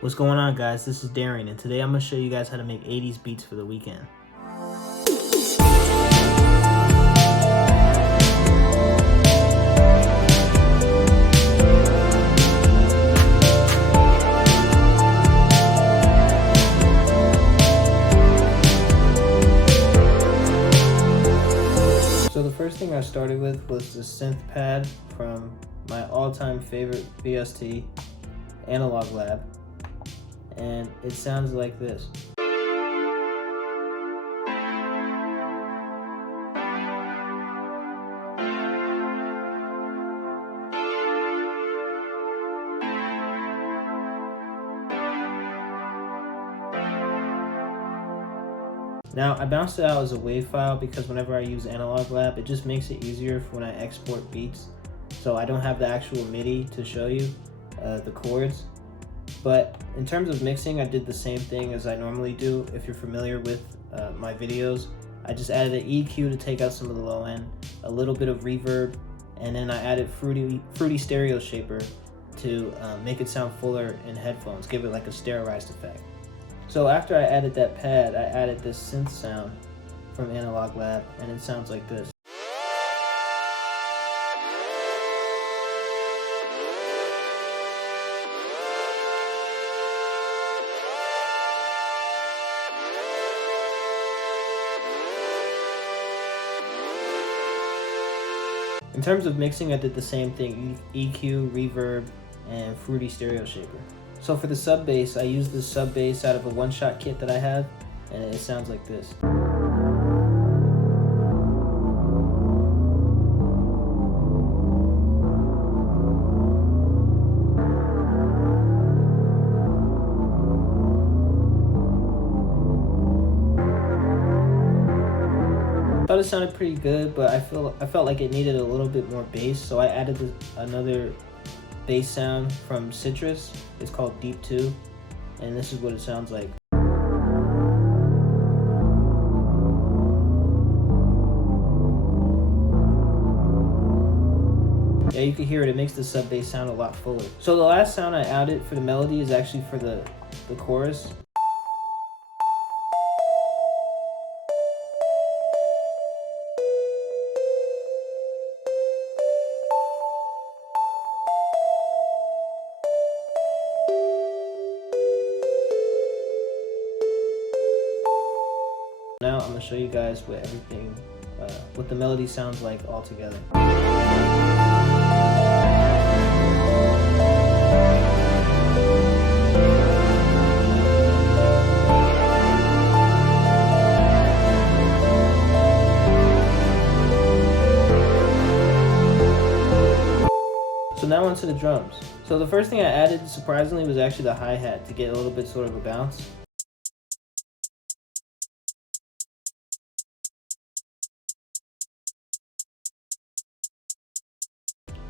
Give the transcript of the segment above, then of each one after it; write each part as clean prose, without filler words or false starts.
What's going on, guys? This is DVRIEN, and today I'm going to show you guys how to make 80s beats for the weekend. So the first thing I started with was the Synth Pad from my all-time favorite VST, Analog Lab. And it sounds like this. Now, I bounced it out as a WAV file because whenever I use Analog Lab, it just makes it easier for when I export beats. So I don't have the actual MIDI to show you the chords. But in terms of mixing, I did the same thing as I normally do. If you're familiar with my videos, I just added an EQ to take out some of the low end, a little bit of reverb, and then I added fruity stereo shaper to make it sound fuller in headphones, give it like a stereoized effect. So after I added that pad, I added this synth sound from Analog Lab, and it sounds like this. In terms of mixing, I did the same thing, EQ, reverb, and fruity stereo shaper. So for the sub bass, I used the sub bass out of a one-shot kit that I have, and it sounds like this. I thought it sounded pretty good, but I felt like it needed a little bit more bass, so I added another bass sound from Citrus. It's called Deep 2, and this is what it sounds like. Yeah, you can hear it. It makes the sub bass sound a lot fuller. So the last sound I added for the melody is actually for the chorus. Now I'm going to show you guys what the melody sounds like all together. So now onto the drums. So the first thing I added, surprisingly, was actually the hi-hat to get a little bit sort of a bounce.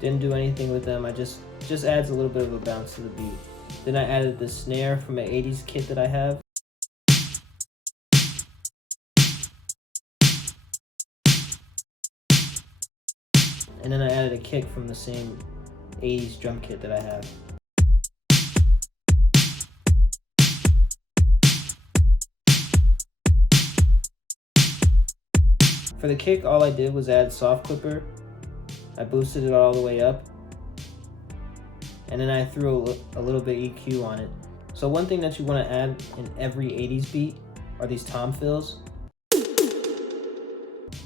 Didn't do anything with them, I just adds a little bit of a bounce to the beat. Then I added the snare from an 80s kit that I have. And then I added a kick from the same 80s drum kit that I have. For the kick, all I did was add soft clipper. I boosted it all the way up, and then I threw a little bit EQ on it. So one thing that you want to add in every 80s beat are these tom fills.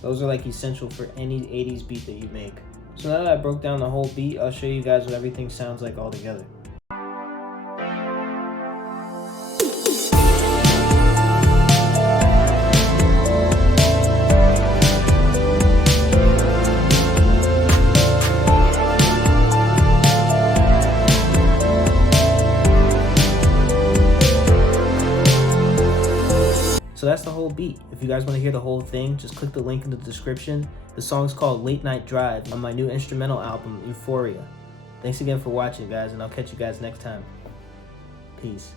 Those are like essential for any 80s beat that you make. So now that I broke down the whole beat, I'll show you guys what everything sounds like all together. So that's the whole beat. If you guys want to hear the whole thing, just click the link in the description. The song's called Late Night Drive on my new instrumental album, Euphoria. Thanks again for watching, guys, and I'll catch you guys next time. Peace.